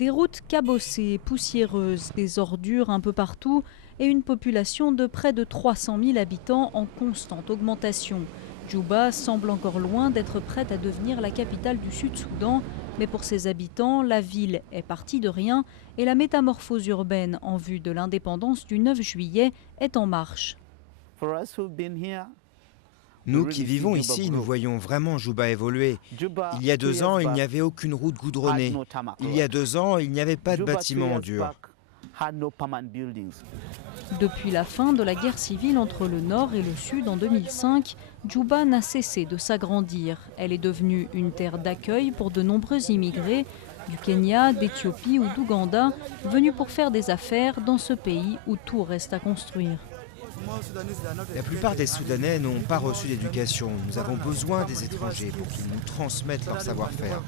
Des routes cabossées, poussiéreuses, des ordures un peu partout et une population de près de 300 000 habitants en constante augmentation. Djouba semble encore loin d'être prête à devenir la capitale du Sud-Soudan, mais pour ses habitants, la ville est partie de rien et la métamorphose urbaine en vue de l'indépendance du 9 juillet est en marche. Nous qui vivons ici, nous voyons vraiment Djouba évoluer. Il y a 2 ans, il n'y avait aucune route goudronnée. Il y a 2 ans, il n'y avait pas de bâtiments en dur. Depuis la fin de la guerre civile entre le Nord et le Sud en 2005, Djouba n'a cessé de s'agrandir. Elle est devenue une terre d'accueil pour de nombreux immigrés du Kenya, d'Éthiopie ou d'Ouganda, venus pour faire des affaires dans ce pays où tout reste à construire. La plupart des Soudanais n'ont pas reçu d'éducation. Nous avons besoin des étrangers pour qu'ils nous transmettent leur savoir-faire.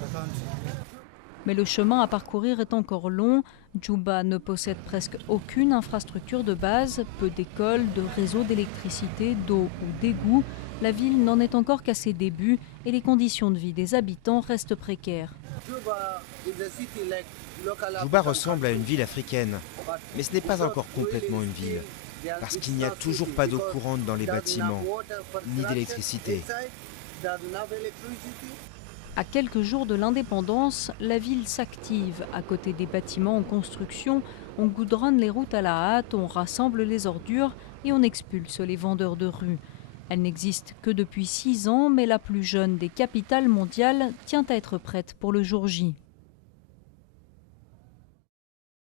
Mais le chemin à parcourir est encore long. Djouba ne possède presque aucune infrastructure de base, peu d'écoles, de réseaux d'électricité, d'eau ou d'égouts. La ville n'en est encore qu'à ses débuts et les conditions de vie des habitants restent précaires. Djouba ressemble à une ville africaine, mais ce n'est pas encore complètement une ville, parce qu'il n'y a toujours pas d'eau courante dans les bâtiments, ni d'électricité. À quelques jours de l'indépendance, la ville s'active. À côté des bâtiments en construction, on goudronne les routes à la hâte, on rassemble les ordures et on expulse les vendeurs de rue. Elle n'existe que depuis 6 ans, mais la plus jeune des capitales mondiales tient à être prête pour le jour J.